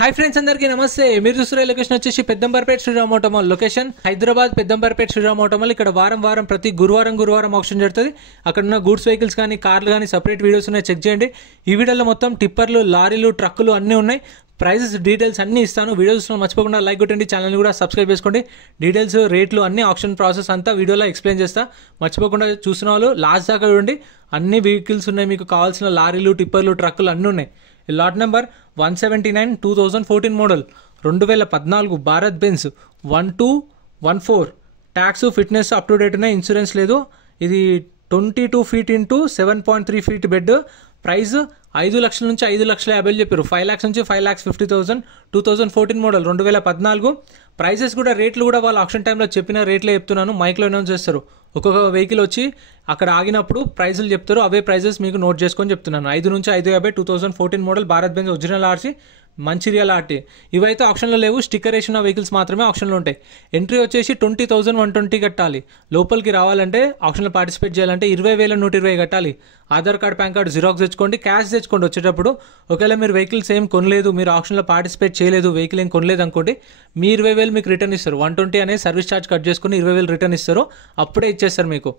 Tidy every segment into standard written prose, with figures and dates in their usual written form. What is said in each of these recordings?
Hi friends, అందరికీ నమస్తే. మీరు చూస్తున్న లొకేషన్ వచ్చేసి Peddamberpet Sriram auto mall location, Hyderabad Peddamberpet Sriram auto mall. ఇక్కడ వారం ప్రతి గురువారం ఆప్షన్ జరుగుతుంది. అక్కడ ఉన్న గూడ్స్ వెహికల్స్ కానీ కార్లు కానీ సపరేట్ వీడియోస్ ఉన్నాయి, చెక్ చేయండి. ఈ వీడియోలో మొత్తం టిప్పర్లు, లారీలు, ట్రక్కులు అన్నీ ఉన్నాయి. ప్రైజెస్, డీటెయిల్స్ అన్నీ ఇస్తాను. వీడియో చూసిన మర్చిపోకుండా లైక్ కొట్టండి, ఛానల్ కూడా సబ్స్క్రైబ్ చేసుకోండి. డీటెయిల్స్, రేట్లు అన్ని ఆప్షన్ ప్రాసెస్ అంతా వీడియోలో ఎక్స్ప్లెయిన్ చేస్తా. మర్చిపోకుండా చూసిన వాళ్ళు లాస్ట్ దాకా చూడండి. అన్ని వెహికల్స్ ఉన్నాయి, మీకు కావాల్సిన లారీలు, టిప్పర్లు, ట్రక్కులు అన్నీ ఉన్నాయి. Lot number 179 2014 model 2014 Bharat Benz 1214. Tax, fitness up to date ఉన్నాయి, ఇన్సూరెన్స్ లేదు. ఇది 22 feet into 7.3 feet bed. Price 5 లక్షల నుంచి 5,50,000 చెప్పారు. 5 lakhs నుంచి 5,50,000. 2014 మోడల్ 2014. ప్రైసెస్ కూడా, రేట్లు కూడా వాళ్ళు ఆప్షన్ టైంలో చెప్పిన రేట్లే చెప్తున్నాను. మైక్లో అనౌన్స్ చేస్తారు. ఒక్కొక్క వెహికల్ వచ్చి అక్కడ ఆగినప్పుడు ప్రైజులు చెప్తారు. అవే ప్రైజెస్ మీకు నోట్ చేసుకొని చెప్తున్నాను. 5 నుంచి 5,50,000. 2014 model Bharat Benz original RC, Mancherial RT. ఇవైతే ఆప్షన్లో లేవు, స్టిక్కర్ వేసిన వెహికల్స్ మాత్రమే ఆప్షన్లో ఉంటాయి. ఎంట్రీ వచ్చేసి 20,120 కట్టాలి. లోపలికి రావాలంటే, ఆప్షన్లో పార్టిసిపేట్ చేయాలంటే 20,120 కట్టాలి. Aadhaar card, pan card xerox తెచ్చుకోండి, క్యాష్ తెచ్చుకోండి వచ్చేటప్పుడు. ఒకవేళ మీరు వెహికల్స్ ఏం కొనలేదు, మీరు ఆప్షన్లో పార్టిసిపేట్ చేయలేదు, వెహికల్ ఏం కొనలేదు అనుకోండి, మీ 20,000 మీకు రిటర్న్ ఇస్తారు. 120 అనే సర్వీస్ ఛార్జ్ కట్ చేసుకుని 20,000 రిటర్న్ ఇస్తారు. అప్పుడే ఇచ్చేస్తారు మీకు.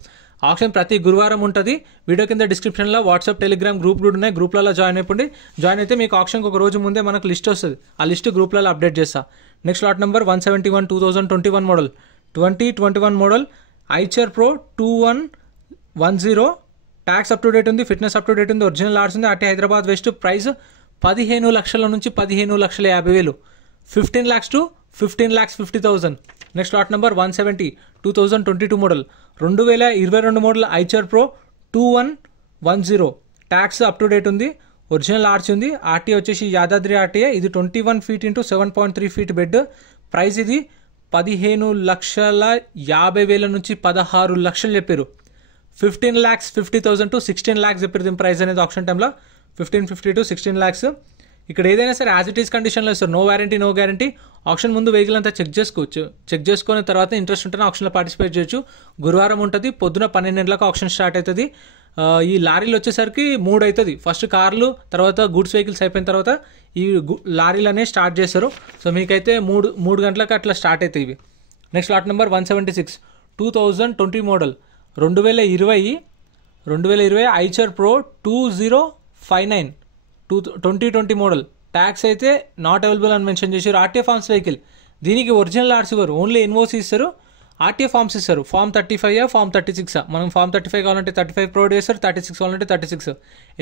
ఆప్షన్ ప్రతి గురువారం ఉంటుంది. వీడియో కింద డిస్క్రిప్షన్లో వాట్సాప్, టెలిగ్రామ్ గ్రూప్ కూడా ఉన్నాయి. గ్రూప్లలో జాయిన్ అయిపోండి. జాయిన్ అయితే మీకు ఆప్షన్కి ఒక రోజు ముందే మనకు లిస్ట్ వస్తుంది. ఆ లిస్ట్ గ్రూప్లలో అప్డేట్ చేస్తా. Next lot number 171 2021 model 2021 model Eicher pro 2110. Tax up to date ఉంది, ఫిట్నెస్ అప్ టు డేట్ ఉంది, ఒరిజినల్ ఆర్స్ ఉంది. అటే హైదరాబాద్ వెస్ట్. ప్రైస్ 15 లక్షల నుంచి 15,50,000. 15 lakhs to 15,50,000. Next lot number 170 2022 model 2022 model Eicher pro 2110. Tax up to date ఉంది, original arch ఉంది. RT వచ్చేసి Yadadri RTA. ఇది 21 feet into 7.3 feet bed. Price ఇది 15,50,000 నుంచి 16 లక్షలు చెప్పారు. 15,50,000 to 16 lakhs చెప్పారు దీని ప్రైస్ అనేది ఆప్షన్ టైంలో. 1550 to 16 lakhs. ఇక్కడ ఏదైనా సరే యాజ్ ఇట్ ఈస్ కండిషన్లో ఇస్తారు. No warranty, no guarantee. Auction ముందు వెహికల్ అంతా చెక్ చేసుకోవచ్చు. చెక్ చేసుకున్న తర్వాత ఇంట్రెస్ట్ ఉంటేనే ఆప్షన్లో పార్టిసిపేట్ చేయొచ్చు. గురువారం ఉంటుంది, పొద్దున 12 గంటలకు ఆప్షన్ స్టార్ట్ అవుతుంది. ఈ లారీలు వచ్చేసరికి 3 అవుతుంది. ఫస్ట్ కార్లు, తర్వాత గూడ్స్ వెహికల్స్ అయిపోయిన తర్వాత ఈ లారీలు అనేవి స్టార్ట్ చేస్తారు. సో మీకైతే 3 గంటలకు అట్లా స్టార్ట్ అవుతాయి ఇవి. Next lot number 176 2020 model 2020 Eicher pro 2059 2020 model. Tax అయితే నాట్ అవైలబుల్ అని మెన్షన్ చేశారు. RTA forms vehicle. దీనికి ఒరిజినల్ ఆర్స్ ఇవ్వరు, ఓన్లీ ఎన్ఓసి ఇస్తారు. ఆర్టీఏ ఫార్మ్స్ ఇస్తారు. Form 35 form 36. మనం ఫార్మ్ 35 కావాలంటే 35 ప్రొవైడ్ చేస్తారు, 36 కావాలంటే 36.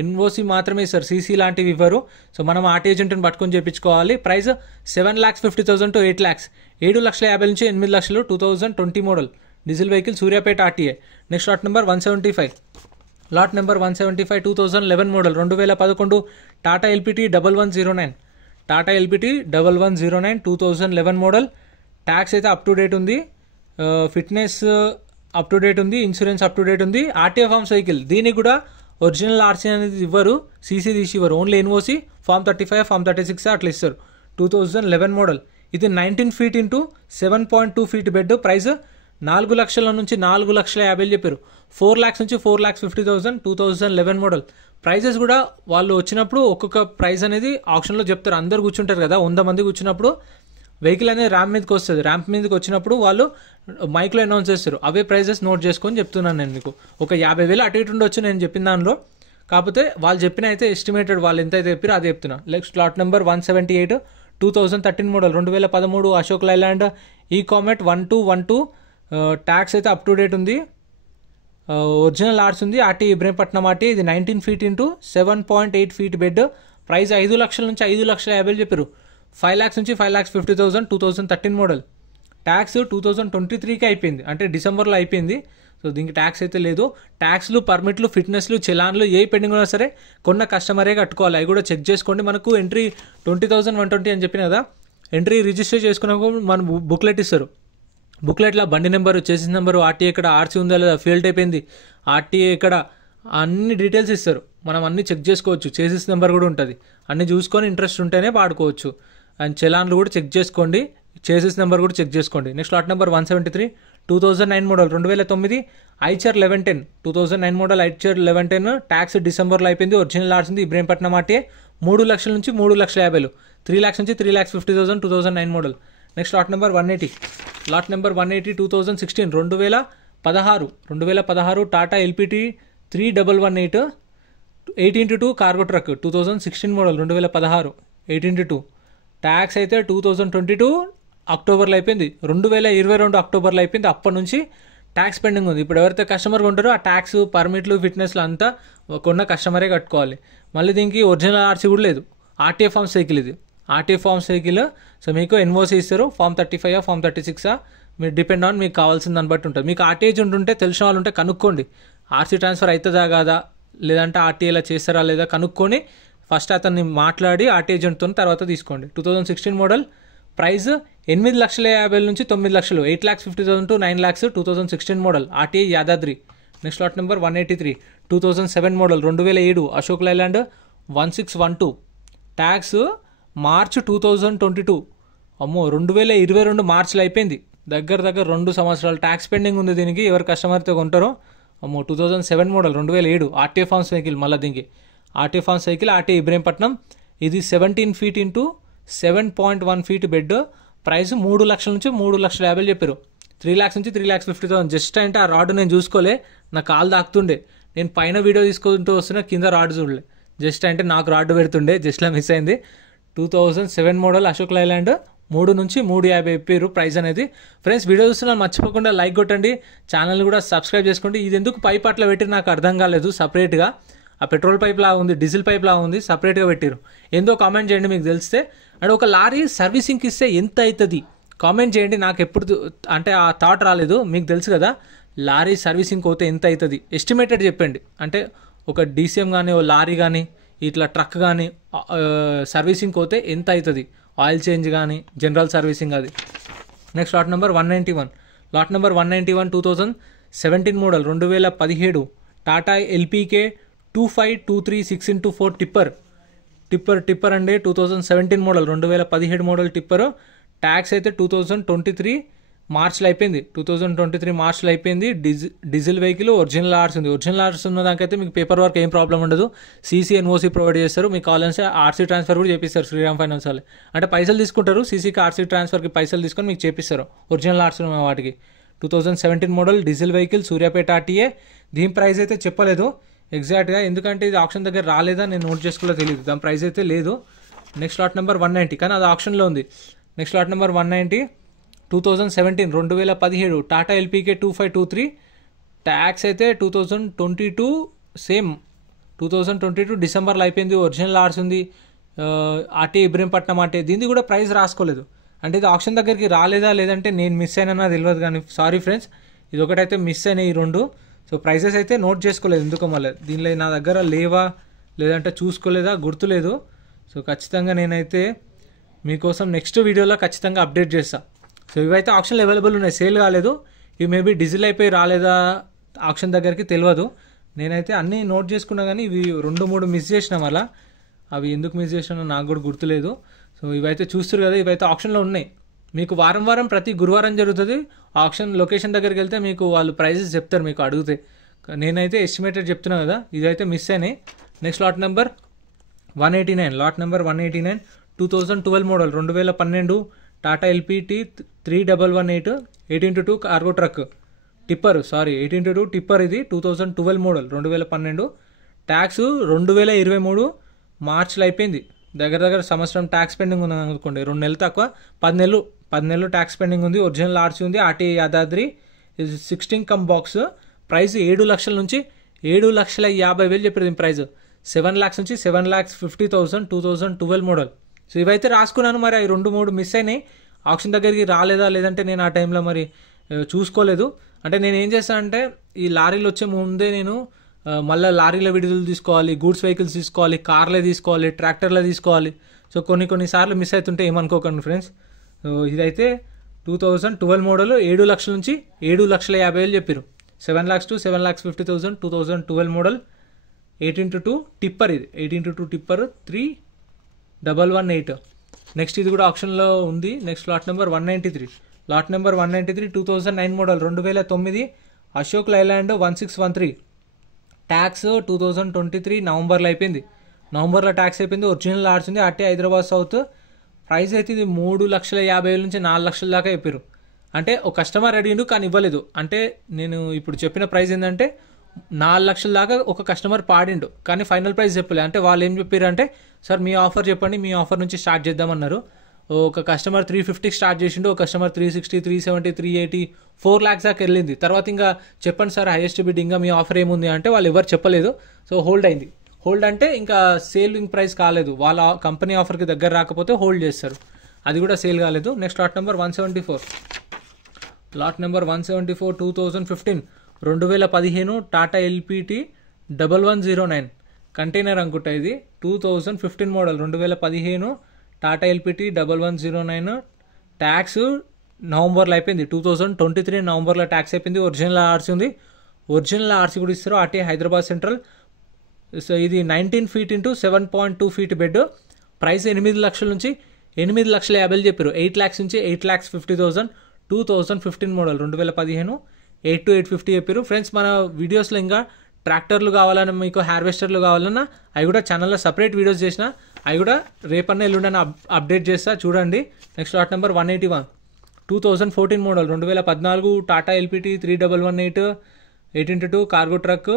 ఎన్ఓసి మాత్రమే ఇస్తారు, సీసీ లాంటివి ఇవ్వరు. సో మనం ఆర్టీఏ ఏజెంట్ని పట్టుకొని చేయించుకోవాలి. Price 7,50,000 to 8 lakhs. 7,50,000 నుంచి 8 లక్షలు. 2020 model diesel vehicle, Suryapet RTA. Next lot number 175 lot number 175 2011 model 2011 Tata LPT 1109. Tata LPT 1109 2011 model. Tax అయితే అప్ టు డేట్ ఉంది, ఫిట్నెస్ అప్ టు డేట్ ఉంది, ఇన్సూరెన్స్ అప్ టు డేట్ ఉంది. RTA forms vehicle. దీనికి కూడా original RC అనేది ఇవ్వరు, సీసీ తీసి ఇవ్వరు. ఓన్లీ ఎన్ఓసి, ఫార్మ్ 35 ఫార్మ్ 36 అట్లా ఇస్తారు. 2011 మోడల్. ఇది 19 feet into 7.2 feet bed. Price 4 లక్షల నుంచి 4,50,000 చెప్పారు. 4 lakhs నుంచి 4,50,000. 2011 మోడల్. ప్రైజెస్ కూడా వాళ్ళు వచ్చినప్పుడు ఒక్కొక్క ప్రైస్ అనేది ఆప్షన్లో చెప్తారు. అందరు కూర్చుంటారు కదా, 100 మంది కూర్చున్నప్పుడు వెహికల్ అనేది ర్యాంప్ మీదకి వస్తుంది. ర్యాంప్ మీదకి వచ్చినప్పుడు వాళ్ళు మైక్లో అనౌన్స్ చేస్తారు. అవే ప్రైజెస్ నోట్ చేసుకొని చెప్తున్నాను నేను మీకు. ఒక 50,000 అటు ఇటు ఉండొచ్చు నేను చెప్పిన దానిలో. కాకపోతే వాళ్ళు చెప్పిన అయితే ఎస్టిమేటెడ్, వాళ్ళు ఎంత అయితే చెప్పారో అదే చెప్తున్నా. Next lot number 178 2013 model 2013 Ashok Leyland Ecomet 1212. Tax అయితే అప్ టు డేట్ ఉంది, ఒరిజినల్ ఆర్స్ ఉంది. RT Ibrahimpatnam RT. ఇది 19 feet into 7.8 feet bed. Price 5 లక్షల నుంచి 5,50,000 చెప్పారు. 5 lakhs నుంచి 5,50,000. 2013 మోడల్. ట్యాక్స్ 2023కి అయిపోయింది, అంటే డిసెంబర్లో అయిపోయింది. సో దీనికి ట్యాక్స్ అయితే లేదు. ట్యాక్స్లు, పర్మిట్లు, ఫిట్నెస్లు, చలాన్లు ఏ పెండింగ్ ఉన్నా సరే కొన్న కస్టమరే కట్టుకోవాలి. అవి కూడా చెక్ చేసుకోండి. మనకు ఎంట్రీ 20,120 అని చెప్పిన కదా, ఎంట్రీ రిజిస్టర్ చేసుకున్నప్పుడు మన బుక్లెట్ ఇస్తారు. బుక్లెట్లో బండి నెంబరు, చేసిన నెంబరు, ఆర్టీఏ ఎక్కడ, ఆర్సీ ఉందా లేదా, ఫెయిల్ట్ అయిపోయింది, ఆర్టీఏ ఎక్కడ, అన్ని డీటెయిల్స్ ఇస్తారు. మనం అన్ని చెక్ చేసుకోవచ్చు. చేసిన నెంబర్ కూడా ఉంటుంది. అన్ని చూసుకొని ఇంట్రెస్ట్ ఉంటేనే వాడుకోవచ్చు. అండ్ చలాన్లు కూడా చెక్ చేసుకోండి, చేసిన నెంబర్ కూడా చెక్ చేసుకోండి. Next lot number 173 2009 model 2009 Eicher 1110. 2009 model Eicher 1110. Tax డిసెంబర్లో అయిపోయింది. ఒరిజినల్ ఆర్స్ ఉంది, ఇబ్రహీంపట్నం ఆర్టీఏ. 3 లక్షల నుంచి 3,50,000. 3 lakhs నుంచి 3,50,000 2009 model. Next lot number 180. Lot number 180 2016 2016 Tata LPT 3118 18x2 cargo truck 2016 model 2016 18x2. Tax అయితే 2022 అక్టోబర్లో అయిపోయింది, 2022 అక్టోబర్లో అయిపోయింది. అప్పటి నుంచి ట్యాక్స్ పెండింగ్ ఉంది. ఇప్పుడు ఎవరైతే కస్టమర్ కొంటారో ఆ ట్యాక్స్, పర్మిట్లు, ఫిట్నెస్లు అంతా కొన్న కస్టమరే కట్టుకోవాలి. మళ్ళీ దీనికి ఒరిజినల్ ఆర్సీ కూడా లేదు. ఆర్టీఏ ఫార్మ్స్ వెహికల్ ఇది, ఆర్టీఏ ఫార్మ్స్ వెహికల్. సో మీకు ఎన్ఓసి ఇస్తారు, ఫామ్ 35 ఫామ్ 36 మీరు డిపెండ్ ఆన్ మీకు కావాల్సిన దాన్ని బట్టి ఉంటుంది. మీకు ఆర్టీఏ ఉంటుంటే తెలిసిన వాళ్ళు ఉంటే కనుక్కోండి, ఆర్సీ ట్రాన్స్ఫర్ అవుతుందా కాదా, లేదంటే ఆర్టీఏలా చేస్తారా లేదా కనుక్కొని ఫస్ట్ అతన్ని మాట్లాడి ఆర్టీఏ ఏజెంట్తో తర్వాత తీసుకోండి. 2016 మోడల్, ప్రైస్ 8,50,000 నుంచి 9 లక్షలు, 8,50,000 to 9 lakhs 2016 model, RTA Yadadri. Next lot number 183 2007 model 2007 Ashok Leyland 1612. Tax March 2022, అమ్మో 2022 మార్చిలో అయిపోయింది. దగ్గర 2 సంవత్సరాలు ట్యాక్స్ పెండింగ్ ఉంది దీనికి. ఎవరు కస్టమర్తో కొంటారో అమ్మో 2007 మోడల్ 2007 ఆర్టీఏ ఫార్మ్స్ వెహికల్. మళ్ళీ దీనికి RTA forms vehicle, RTA Ibrahimpatnam. ఇది 17 feet into 7.1 feet bed. Price 3 లక్షల నుంచి 3,50,000 చెప్పారు. 3 lakhs నుంచి 3,50,000. జస్ట్ అంటే ఆ రాడ్ నేను చూసుకోలే, నా కాలు తాకుతుండే. నేను పైన వీడియో తీసుకుంటూ వస్తున్నా, కింద రాడ్ చూడలే. జస్ట్ అంటే నాకు రాడ్ పెడుతుండే, జస్ట్లా మిస్ అయింది. 2007 మోడల్ అశోక్ లైలాండ్ 3 నుంచి 3,50,000 చెప్పారు ప్రైస్ అనేది. ఫ్రెండ్స్ వీడియో చూస్తున్నా మర్చిపోకుండా లైక్ కొట్టండి, ఛానల్ కూడా సబ్స్క్రైబ్ చేసుకోండి. ఇది ఎందుకు పైప్ అట్లా పెట్టి నాకు అర్థం కాలేదు. సపరేట్గా ఆ పెట్రోల్ పైప్ లాగా ఉంది, డీజిల్ పైప్ లాగా ఉంది, సపరేట్గా పెట్టారు. ఏందో కామెంట్ చేయండి మీకు తెలిస్తే. అండ్ ఒక లారీ సర్వీసింగ్కి ఇస్తే ఎంత అవుతుంది కామెంట్ చేయండి. నాకు ఎప్పుడు అంటే ఆ థాట్ రాలేదు, మీకు తెలుసు కదా లారీ సర్వీసింగ్ పోతే ఎంత అవుతుంది ఎస్టిమేటెడ్ చెప్పండి. అంటే ఒక డీసీఎం కానీ, ఓ లారీ కానీ, ఇట్లా ట్రక్ కానీ సర్వీసింగ్ పోతే ఎంత అవుతుంది, ఆయిల్ చేంజ్ కానీ, జనరల్ సర్వీసింగ్ అది. Next lot number 191. Lot number 191 2017 model 2017 Tata ఎల్పీకే 2523 6x4 tipper అండి. 2017 మోడల్ 2017 మోడల్ టిప్పర్. ట్యాక్స్ అయితే 2023 మార్చ్లో అయిపోయింది. 2023 మార్చ్లో అయిపోయింది. డీజిల్ వెహికల్, ఒరిజినల్ ఆర్స్ ఉంది. ఒరిజినల్ ఆర్స్ ఉన్న దానికైతే మీకు పేపర్ వర్క్ ఏం ప్రాబ్లం ఉండదు. సీసీ ఎన్ఓసి ప్రొవైడ్ చేస్తారు. మీకు కావాలంటే ఆర్సీ ట్రాన్స్ఫర్ కూడా చేపిస్తారు శ్రీరామ్ ఫైనాన్స్ వాళ్ళు. అంటే పైసలు తీసుకుంటారు, సీసీకి ఆర్సీ ట్రాన్స్ఫర్కి పైసలు తీసుకొని మీకు చేపిస్తారు ఒరిజినల్ ఆర్స్ ఉన్న వాటికి. 2017 model diesel vehicle, Suryapet RTA. దీని ప్రైస్ అయితే చెప్పలేదు ఎగ్జాక్ట్గా, ఎందుకంటే ఇది ఆప్షన్ దగ్గర రాలేదా నేను నోట్ చేసుకోలే తెలియదు. దాని ప్రైస్ అయితే లేదు. నెక్స్ట్ లాట్ నెంబర్ 190, కానీ అది ఆప్షన్లో ఉంది. Next lot number 190 2017 Tata ఎల్పీకే 2523. Tax అయితే 2022 సేమ్ 2022 డిసెంబర్లో అయిపోయింది. ఒరిజినల్ ఆర్స్ ఉంది, ఆర్టీ ఇబ్రహీంపట్నం ఆర్టీ. దీనికి కూడా ప్రైస్ రాసుకోలేదు. అంటే ఇది ఆప్షన్ దగ్గరికి రాలేదా లేదంటే నేను మిస్ అయినా తెలియదు, కానీ సారీ ఫ్రెండ్స్, ఇది ఒకటైతే మిస్ అయినాయి ఈ 2. సో ప్రైజెస్ అయితే నోట్ చేసుకోలేదు ఎందుకో, మళ్ళీ దీనిలో నా దగ్గర లేవా లేదంటే చూసుకోలేదా గుర్తులేదు. సో ఖచ్చితంగా నేనైతే మీకోసం నెక్స్ట్ వీడియోలో ఖచ్చితంగా అప్డేట్ చేస్తాను. సో ఇవైతే ఆప్షన్లు అవైలబుల్ ఉన్నాయి, సేల్ కాలేదు. ఇవి మేబీ డీజిల్ అయిపోయి రాలేదా ఆప్షన్ దగ్గరికి తెలియదు. నేనైతే అన్నీ నోట్ చేసుకున్నా, కానీ ఇవి 2-3 మిస్ చేసిన. మళ్ళీ అవి ఎందుకు మిస్ చేసినా నాకు కూడా గుర్తులేదు. సో ఇవైతే చూస్తారు కదా, ఇవైతే ఆప్షన్లో ఉన్నాయి. మీకు వారం ప్రతి గురువారం జరుగుతుంది. ఆప్షన్ లొకేషన్ దగ్గరికి వెళ్తే మీకు వాళ్ళు ప్రైజెస్ చెప్తారు మీకు అడిగితే. నేనైతే ఎస్టిమేటెడ్ చెప్తున్నా కదా, ఇదైతే మిస్ అయినాయి. Next lot number 189. Lot number 189 2012 model 2012 Tata LPT 3118 18x2 cargo truck tipper. 18x2 tipper. ఇది 2012 మోడల్ 2012. ట్యాక్స్ 2023 మార్చ్లో అయిపోయింది. దగ్గర సంవత్సరం ట్యాక్స్ పెండింగ్ ఉంది అనుకోండి. 2 నెలలు తక్కువ, 10 నెలలు ట్యాక్స్ పెండింగ్ ఉంది. ఒరిజినల్ ఆర్సీ ఉంది, ఆర్టీఏ యాదాద్రి. ఇది 16 కమ్ బాక్స్. ప్రైస్ 7 లక్షల నుంచి 7,50,000 చెప్పారు. దీని ప్రైస్ 7 lakhs నుంచి 7,50,000 2012 మోడల్. సో ఇవైతే రాసుకున్నాను. మరి అవి 2-3 మిస్ అయినాయి, ఆప్షన్ దగ్గరికి రాలేదా లేదంటే నేను ఆ టైంలో మరి చూసుకోలేదు. అంటే నేను ఏం చేస్తానంటే ఈ లారీలు వచ్చే ముందే నేను మళ్ళీ లారీల విడుదల తీసుకోవాలి, గూడ్స్ వెహికల్స్ తీసుకోవాలి, కార్లే తీసుకోవాలి, ట్రాక్టర్లే తీసుకోవాలి. సో కొన్నిసార్లు మిస్ అవుతుంటే ఏమనుకోకండి ఫ్రెండ్స్. సో ఇదైతే 2012 మోడల్ 7 లక్షల నుంచి 7,50,000 చెప్పారు. 7 lakhs to 7,50,000 2012 model 18x2 tipper. ఇది 18x2 టిప్పర్ 3118. నెక్స్ట్ ఇది కూడా ఆప్షన్లో ఉంది. Next lot number 193. Lot number 193 2009 model 2009 Ashok Leyland 1613. Tax 2023 నవంబర్లో అయిపోయింది. నవంబర్లో ట్యాక్స్ అయిపోయింది. ఒరిజినల్ ఆర్స్ ఉంది, ఆర్టీ హైదరాబాద్ సౌత్. ప్రైస్ అయితే ఇది 3,50,000 నుంచి 4 లక్షల దాకా చెప్పారు. అంటే ఒక కస్టమర్ అడిగిండు కానీ ఇవ్వలేదు. అంటే నేను ఇప్పుడు చెప్పిన ప్రైస్ ఏంటంటే 4 లక్షల దాకా ఒక కస్టమర్ పాడిండు కానీ ఫైనల్ ప్రైస్ చెప్పలే. అంటే వాళ్ళు ఏం చెప్పారు అంటే సార్ మీ ఆఫర్ చెప్పండి, మీ ఆఫర్ నుంచి స్టార్ట్ చేద్దామన్నారు. ఒక కస్టమర్ 350 స్టార్ట్ చేసిండు, ఒక కస్టమర్ 360, 370, 380, 4 lakhs దాకా వెళ్ళింది. తర్వాత ఇంకా చెప్పండి సార్ హైయెస్ట్ బిడ్, ఇంకా మీ ఆఫర్ ఏముంది అంటే వాళ్ళు ఎవరు చెప్పలేదు. సో హోల్డ్ అయింది. హోల్డ్ అంటే ఇంకా సేలింగ్ ప్రైస్ కాలేదు, వాళ్ళ కంపెనీ ఆఫర్కి దగ్గర రాకపోతే హోల్డ్ చేస్తారు, అది కూడా సేల్ కాలేదు. Next lot number 174. Lot number 174 2015 2015 Tata LPT 1109 container అనుకుంటా. ఇది 2015 మోడల్ 2015 టాటా ఎల్పిటి 1109. ట్యాక్స్ నవంబర్లో అయిపోయింది, 2023 నవంబర్లో ట్యాక్స్ అయిపోయింది. ఒరిజినల్ ఆర్సీ ఉంది, ఒరిజినల్ ఆర్సీ కూడా ఇస్తారు. RT Hyderabad central. సో ఇది 19 feet into 7.2 feet bed. Price 8 లక్షల నుంచి 8,50,000 చెప్పారు. 8 lakhs నుంచి 8,50,000. 2015 మోడల్ 2015 8 to 850 చెప్పారు. ఫ్రెండ్స్ మన వీడియోస్లో ఇంకా ట్రాక్టర్లు కావాలన్నా మీకు హార్వెస్టర్లు కావాలన్నా అవి కూడా ఛానల్లో సపరేట్ వీడియోస్ చేసిన, అవి కూడా రేపన్నా ఎల్లుండని అప్డేట్ చేస్తా చూడండి. Next lot number 181 2014 model 2014 Tata LPT 3118 8x2 cargo truck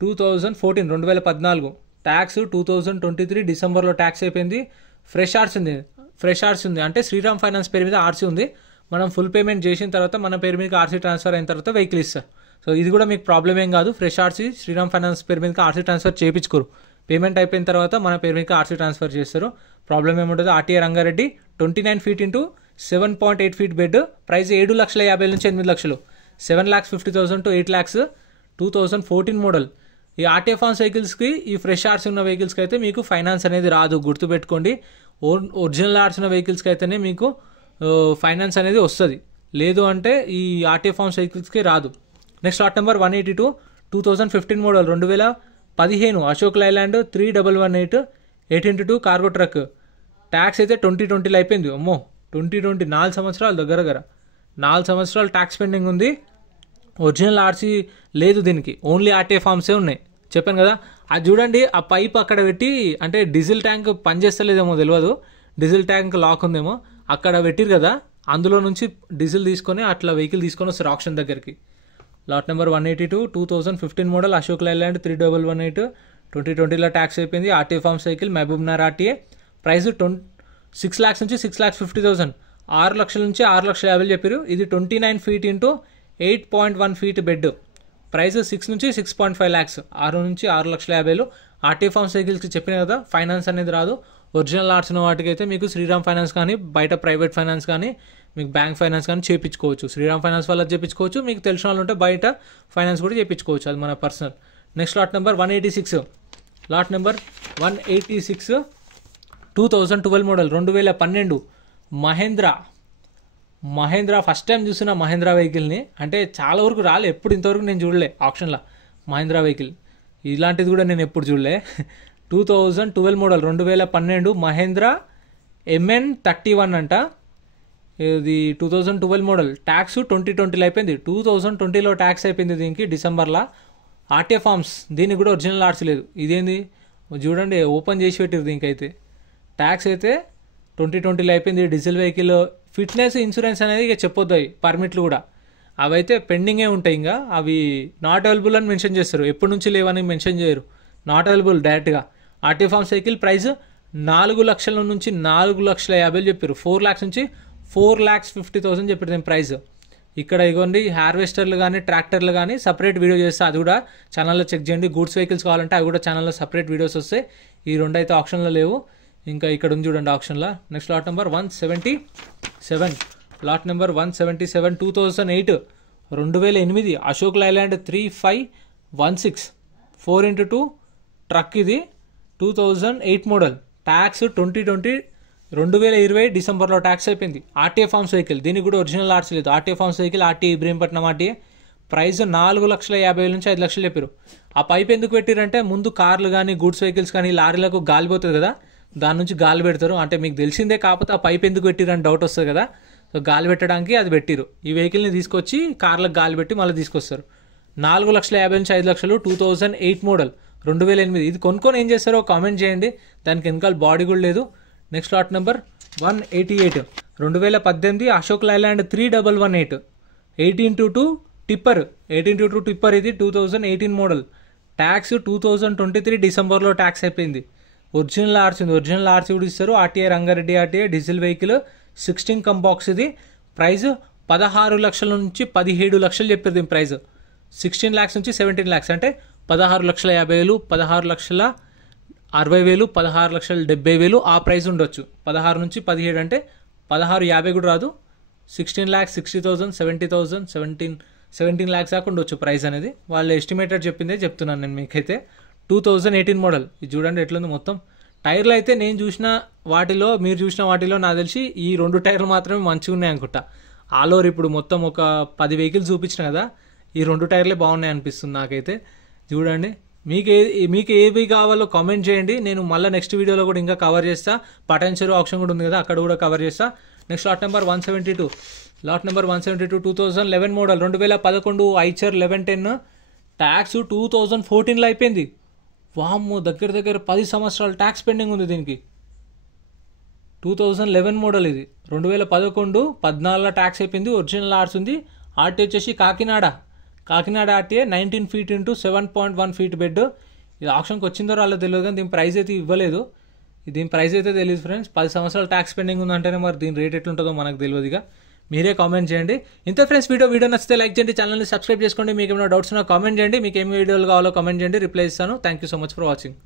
2014 2014. Tax 2023 డిసెంబర్లో ట్యాక్స్ అయిపోయింది. ఫ్రెష్ ఆర్సీ ఉంది అంటే శ్రీరామ్ ఫైనాన్స్ పేరు మీద ఆర్సీ ఉంది. మనం ఫుల్ పేమెంట్ చేసిన తర్వాత మన పేరు మీద ఆర్సీ ట్రాన్స్ఫర్ అయిన తర్వాత వెహికల్ ఇస్తారు. సో ఇది కూడా మీకు ప్రాబ్లం ఏం కాదు. ఫ్రెష్ ఆర్సీ శ్రీరామ్ ఫైనాన్స్ పేరు మీద ఆర్సీ ట్రాన్స్ఫర్ చేయించుకోరు, పేమెంట్ అయిపోయిన తర్వాత మన పేరు మీద ఆర్సీ ట్రాన్స్ఫర్ చేస్తారు, ప్రాబ్లం ఏముంటుంది. RTA Rangareddy 29 feet into 7.8 feet bed. Price 7,50,000 నుంచి 8 లక్షలు. 7,50,000 to 8 lakhs. 2014 మోడల్. ఈ ఆర్టీఏ ఫార్మ్స్ వెహికల్స్కి, ఈ ఫ్రెష్ ఆర్సీ ఉన్న వెహికల్స్కి అయితే మీకు ఫైనాన్స్ అనేది రాదు, గుర్తుపెట్టుకోండి. ఒరిజినల్ ఆర్సీ ఉన్న వెహికల్స్కి అయితేనే మీకు ఫైనాన్స్ అనేది వస్తుంది, లేదు అంటే ఈ ఆర్టీఏ ఫార్మ్స్ వెహికల్స్కి రాదు. Next lot number 182 2015 model 2015 Ashok Leyland 3118 8x2 cargo truck. Tax అయితే 2020లో అయిపోయింది. అమ్మో 2020 4 సంవత్సరాలు దగ్గర 4 సంవత్సరాలు ట్యాక్స్ పెండింగ్ ఉంది. ఒరిజినల్ ఆర్సీ లేదు దీనికి, ఓన్లీ ఆర్టీఏ ఫార్మ్సే ఉన్నాయి. చెప్పాను కదా, అది చూడండి. ఆ పైప్ అక్కడ పెట్టి, అంటే డీజిల్ ట్యాంక్ పనిచేస్తలేదేమో తెలియదు, డీజిల్ ట్యాంక్ లాక్ ఉందేమో, అక్కడ పెట్టిరు కదా, అందులో నుంచి డీజిల్ తీసుకొని అట్లా వెహికల్ తీసుకొని వస్తారు ఆప్షన్ దగ్గరికి. Lot number 182 2015 model Ashok Leyland 3118 2020లో ట్యాక్స్ అయిపోయింది. RTA forms vehicle Mahabubnagar RTA. Price 6 lakhs నుంచి 6,50,000. 6 లక్షల నుంచి 6,50,000 చెప్పారు. ఇది 29 feet into 8.1 feet bed. Price 6 నుంచి 6.5 lakhs. 6 నుంచి 6,50,000. ఆర్టీఏ ఫార్మ్స్ వెహికల్స్కి చెప్పిన కదా ఫైనాన్స్ అనేది రాదు. ఒరిజినల్ ఆర్ట్స్ ఉన్న వాటికి అయితే మీకు శ్రీరామ్ ఫైనాన్స్ కానీ, బయట ప్రైవేట్ ఫైనాన్స్ కానీ, మీకు బ్యాంక్ ఫైనాన్స్ కానీ చేయించుకోవచ్చు. శ్రీరామ్ ఫైనాన్స్ వల్ల చేయించుకోవచ్చు, మీకు తెలిసిన వాళ్ళు ఉంటే బయట ఫైనాన్స్ కూడా చేయించుకోవచ్చు, అది మన personal. Next lot number 186. Lot number 186 2012 model 2012 Mahindra first time చూసిన మహేంద్ర వెహికల్ని. అంటే చాలా వరకు రాలే, ఎప్పుడు ఇంతవరకు నేను చూడలే ఆప్షన్లో మహేంద్ర వెహికల్. ఇలాంటిది కూడా నేను ఎప్పుడు చూడలే. 2012 మోడల్ 2012 మహేంద్ర MN31 అంట. ఇది 2012 మోడల్. ట్యాక్స్ 2020లో అయిపోయింది, 2020లో ట్యాక్స్ అయిపోయింది దీనికి డిసెంబర్లో. ఆర్టీఏ ఫార్మ్స్, దీనికి కూడా ఒరిజినల్ ఆర్సీ లేదు. ఇదేంది చూడండి, ఓపెన్ చేసి పెట్టారు దీనికైతే. ట్యాక్స్ అయితే 2020లో అయిపోయింది. డీజిల్ వెహికల్ ఫిట్నెస్ ఇన్సూరెన్స్ అనేది ఇక చెప్పొద్దు, అవి పర్మిట్లు కూడా అవైతే పెండింగే ఉంటాయి. ఇంకా అవి నాట్ అవైలబుల్ అని మెన్షన్ చేస్తారు, ఎప్పటి నుంచి లేవని మెన్షన్ చేయరు, నాట్ అవైలబుల్ డైరెక్ట్గా. ఆర్టీఏ ఫార్మ్స్ వెహికల్ ప్రైస్ 4 లక్షల నుంచి 4,50,000 చెప్పారు. 4 lakhs నుంచి 4,50,000 చెప్పారు దీని ప్రైస్. ఇక్కడ ఇగోండి హార్వెస్టర్లు కానీ, ట్రాక్టర్లు కానీ సపరేట్ వీడియో చేస్తే అది కూడా ఛానల్లో చెక్ చేయండి. గూడ్స్ వెహికల్స్ కావాలంటే అవి కూడా ఛానల్లో సపరేట్ వీడియోస్ వస్తాయి. ఈ రెండు అయితే ఆప్షన్లో లేవు, ఇంకా ఇక్కడ ఉంది చూడండి ఆప్షన్లో. Next lot number 177. Lot number 177 2008 Ashok Leyland 3516 4x2 truck. ఇది 2008 మోడల్. ట్యాక్స్ 2020 డిసెంబర్లో ట్యాక్స్ అయిపోయింది. ఆర్టీఏ ఫార్మ్స్ వెహికల్, దీనికి కూడా ఒరిజినల్ ఆర్సీ లేదు. RTA forms vehicle RTA Ibrahimpatnam RTA. Price 4,50,000 నుంచి 5 లక్షలు చెప్పారు. ఆ పైప్ ఎందుకు పెట్టారంటే ముందు కార్లు కానీ, గూడ్స్ వెహికల్స్ కానీ, లారీలకు గాలి పోతుంది కదా, దాని నుంచి గాలి పెడతారు. అంటే మీకు తెలిసిందే, కాకపోతే ఆ పైప్ ఎందుకు పెట్టిరని డౌట్ వస్తుంది కదా, సో గాలి పెట్టడానికి అది పెట్టిరు. ఈ వెహికల్ని తీసుకొచ్చి కార్లకు గాలి పెట్టి మళ్ళీ తీసుకొస్తారు. 4,50,000 నుంచి 5 లక్షలు. 2008 మోడల్ 2008. ఇది కొనుక్కొని ఏం చేస్తారో కామెంట్ చేయండి, దానికి వెనకాల బాడీ కూడా లేదు. Next lot number 188. 2018 Ashok Leyland 3118. 18x2 tipper, 18x2 tipper ఇది 2018 మోడల్. ట్యాక్స్ 2023 డిసెంబర్లో ట్యాక్స్ అయిపోయింది. ఒరిజినల్ ఆర్సీ ఉంది, ఒరిజినల్ ఆర్సీ కూడా ఇస్తారు. RTI Rangareddy RTI diesel vehicle 16 come box. ఇది ప్రైస్ 16 లక్షల నుంచి 17 లక్షలు చెప్పారు. దీని ప్రైస్ 16 lakhs నుంచి 17 lakhs, అంటే 16,50,000, 16,60,000, 16,70,000 ఆ ప్రైస్ ఉండొచ్చు. 16 నుంచి 17 అంటే 16,50 కూడా రాదు. 16 lakhs, 60,000, 70,000, 17 lakhs దాకా ఉండొచ్చు ప్రైస్ అనేది. వాళ్ళు ఎస్టిమేటెడ్ చెప్పిందే చెప్తున్నాను నేను మీకైతే. 2018 మోడల్. ఇది చూడండి ఎట్లుంది మొత్తం. టైర్లు అయితే నేను చూసిన వాటిలో, మీరు చూసిన వాటిలో నాకు తెలిసి ఈ 2 టైర్లు మాత్రమే మంచిగా ఉన్నాయి అనుకుంటా. ఆల్ ఓవర్ ఇప్పుడు మొత్తం ఒక 10 వెహికల్స్ చూపించిన కదా, ఈ 2 టైర్లే బాగున్నాయి అనిపిస్తుంది నాకైతే. చూడండి, మీకు ఏవి కావాలో కామెంట్ చేయండి. నేను మళ్ళీ నెక్స్ట్ వీడియోలో కూడా ఇంకా కవర్ చేస్తా. పటాన్ చెరువు ఆప్షన్ కూడా ఉంది కదా, అక్కడ కూడా కవర్ చేస్తా. Next lot number 172. Lot number 172 2011 model. 2011 Eicher 1110. Tax 2014లో అయిపోయింది. వామ్మో, దగ్గర 10 సంవత్సరాలు ట్యాక్స్ పెండింగ్ ఉంది దీనికి. 2011 మోడల్ ఇది. 2011 14లో ట్యాక్స్ అయిపోయింది. ఒరిజినల్ ఆర్స్ ఉంది. ఆర్టీ వచ్చేసి Kakinada RTA 19 feet into 7.1 feet bed. ఇది ఆప్షన్కి వచ్చిందో రాలో తెలియదు, కానీ దీని ప్రైస్ అయితే ఇవ్వలేదు. దీని ప్రైస్ అయితే తెలియదు ఫ్రెండ్స్. 10 సంవత్సరాలు ట్యాక్స్ పెండింగ్ ఉందంటేనే మరి దీని రేట్ ఎట్లుంటుందో మనకు తెలియదుగా. మీరే కామెంట్ చేయండి. ఇంత ఫ్రెండ్స్, వీడియో నచ్చితే లైక్ చేయండి, ఛానల్ని సబ్స్క్రైబ్ చేసుకోండి. మీకు ఏమైనా డౌట్స్ ఉన్నా కామెంట్ చేయండి. మీకు ఏమి వీడియోలు కావాలో కామెంట్ చేయండి, రిప్లై ఇస్తాను. Thank you so much for watching.